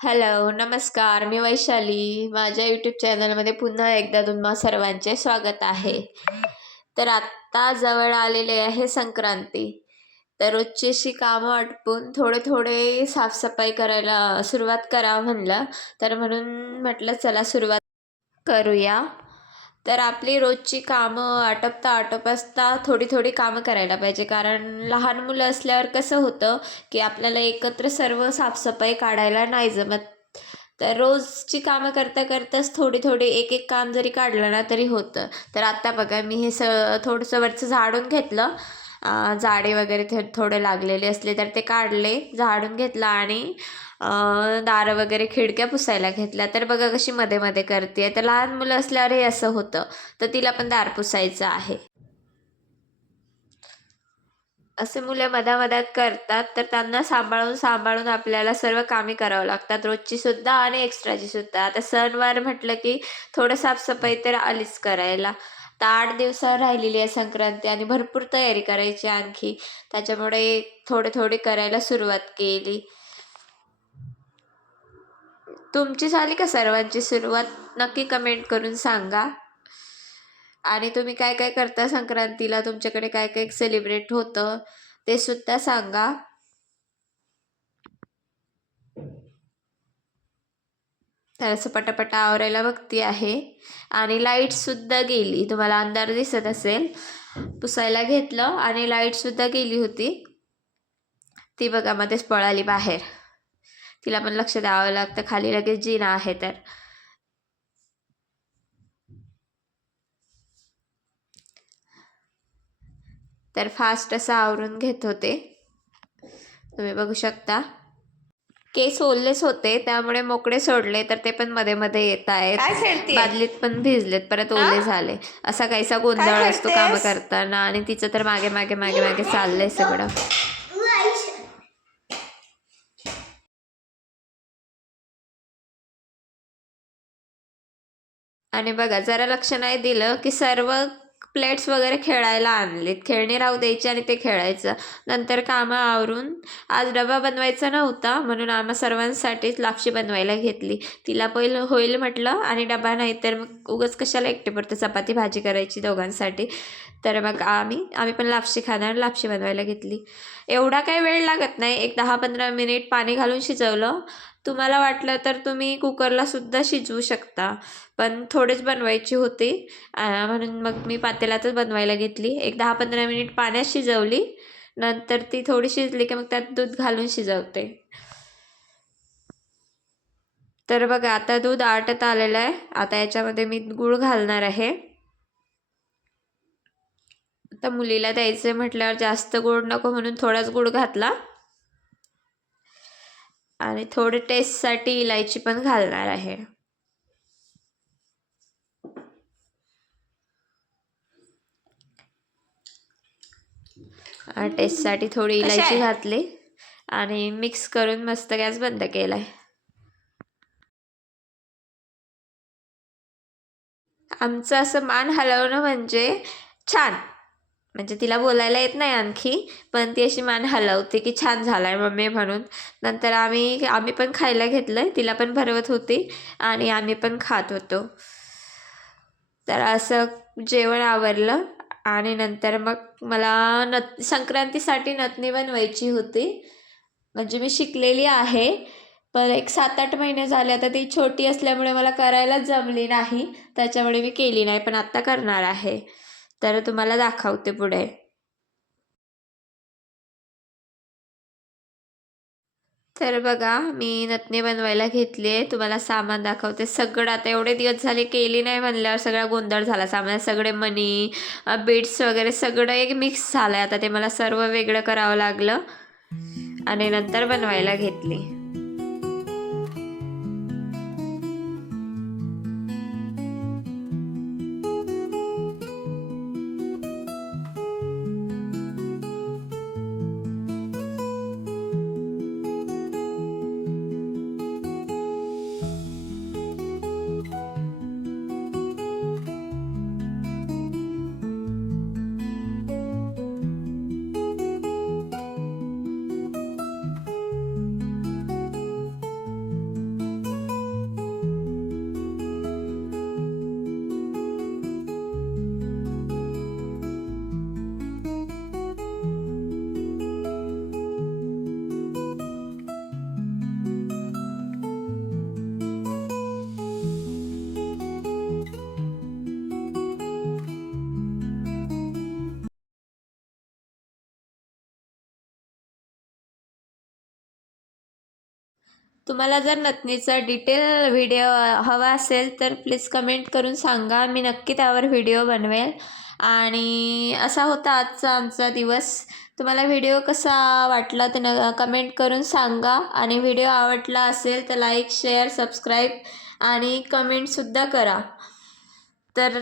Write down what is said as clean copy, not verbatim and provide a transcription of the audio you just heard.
Hello, नमस्कार. मी वैशाली. माझ्या YouTube चॅनलमध्ये पुन्हा एकदा तुम्हा सर्वांचे स्वागत आहे. तर आत्ता जवळ आलेले आहे संक्रांती. तर रोजची अशी कामं आटपून थोडे थोडे साफसफाई करायला सुरुवात करावं म्हणलं. तर म्हणून म्हटलं चला सुरुवात करूया. तर आपली रोजची कामं आटपता थोडी थोडी कामं करायला पाहिजे, कारण लहान मुलं असल्यावर कसं होतं की आपल्याला एकत्र सर्व साफसफाई काढायला नाही जमत. तर रोजची कामं करता करताच थोडी थोडी एक एक काम जरी काढलं ना तरी होतं. तर आत्ता बघा मी हे थोडंसं वरचं झाडून घेतलं. जाडे वगैरे थोडे लागलेले असले तर ते काढले, झाडून घेतलं आणि दारं वगैरे खिडक्या पुसायला घेतल्या. तर बघा कशी मध्ये मध्ये करते. तर लहान मुलं असल्यावर हे असं होतं. तर तिला पण दार पुसायचं आहे. असे मुलं मधामधात करतात, तर त्यांना सांभाळून सांभाळून आपल्याला सर्व कामे करावं लागतात, रोजची सुद्धा आणि एक्स्ट्राची सुद्धा. आता सणवार म्हटलं की थोडं साफसफाई तर आलीच करायला. तर 8 दिवसावर राहिलेली आहे संक्रांती आणि भरपूर तयारी करायची आणखी. त्याच्यामुळे थोडे थोडे करायला सुरुवात केली. तुमची झाली का सर्वांची सुरुवात? नक्की कमेंट करून सांगा. आणि तुम्ही काय काय करता संक्रांतीला, तुमच्याकडे काय काय सेलिब्रेट होतं ते सुद्धा सांगा. तर असं पटापटा आवरायला बघती आहे. आणि लाईटसुद्धा गेली, तुम्हाला अंधार दिसत असेल. पुसायला घेतलं आणि लाईटसुद्धा गेली होती. ती बघा मध्येच पळाली बाहेर. तिला पण लक्ष द्यावं लागतं, खाली लगेच जिना आहे तर. तर फास्ट असं आवरून घेत होते, तुम्ही बघू शकता. केस ओल्लेच होते त्यामुळे मोकळे सोडले तर ते पण मध्ये मध्ये येत आहेत. बादलीत पण भिजलेत, परत ओले झाले. असा काहीसा गोंधळ असतो काम करताना. आणि तिचं तर मागे मागे मागे मागे चाललंय सगळं. आणि बघा जरा लक्ष नाही दिलं की सर्व प्लेट्स वगैरे खेळायला आणलेत. खेळणी राहू द्यायची आणि ते खेळायचं. नंतर कामं आवरून आज डबा बनवायचा नव्हता म्हणून आम्हा सर्वांसाठीच लापशी बनवायला घेतली. तिला पहिलं होईल म्हटलं आणि डबा नाही तर मग उगाच कशाला एकटे पडतं, चपाती भाजी करायची दोघांसाठी. तर मग आम्ही पण लापशी खाणार, लापशी बनवायला घेतली. एवढा काही वेळ लागत नाही, एक 10-15 मिनिट पाणी घालून शिजवलं. तुम्हाला वाटलं तर तुम्ही कुकरला सुद्धा शिजवू शकता, पण थोडेच बनवायची होती म्हणून मग मी पातेल्यातच बनवायला घेतली. एक 10-15 मिनिट पाण्यात शिजवली. नंतर ती थोडी शिजली की मग त्यात दूध घालून शिजवते. तर बघा आता दूध आटत आलेलं आहे. आता याच्यामध्ये मी गूळ घालणार आहे. आता मुलीला द्यायचं म्हटल्यावर जास्त गोड नको म्हणून थोडाच गूळ घातला. आणि थोडे टेस्टसाठी इलायची पण घालणार आहे. टेस्टसाठी थोडी इलायची घातली आणि मिक्स करून मस्त गॅस बंद केलाय. आमचं असं मान हलवणं म्हणजे छान, म्हणजे तिला बोलायला येत नाही आणखी, पण ती अशी मान हलवते की छान झालाय मम्मी म्हणून. नंतर आम्ही पण खायला घेतलं, तिला पण भरवत होती आणि आम्ही पण खात होतो. तर असं जेवण आवरलं आणि नंतर मग मला संक्रांतीसाठी नथनी बनवायची होती. म्हणजे मी शिकलेली आहे, पण एक 7-8 महिने झाले आता. ती छोटी असल्यामुळे मला करायलाच जमली नाही, त्याच्यामुळे मी केली नाही, पण आत्ता करणार आहे. तर तुम्हाला दाखवते पुढे. तर बघा मी नथनी बनवायला घेतली आहे. तुम्हाला सामान दाखवते सगळं. आता एवढे दिवस झाले केली नाही म्हणल्यावर सगळा गोंधळ झाला. सामानात सगळे मणी, बीड्स वगैरे सगळं एक मिक्स झालं आहे. आता ते मला सर्व वेगळं करावं लागलं आणि नंतर बनवायला घेतली. तुम्हाला जर नथनीचा डिटेल व्हिडिओ हवा असेल तर प्लीज कमेंट करून सांगा, मी नक्की त्यावर व्हिडिओ बनवेल. आणि असा होता आजचा आमचा दिवस. तुम्हाला व्हिडिओ कसा वाटला तर कमेंट करून सांगा. आणि व्हिडिओ आवडला असेल तर लाईक शेअर सबस्क्राईब आणि कमेंटसुद्धा करा. तर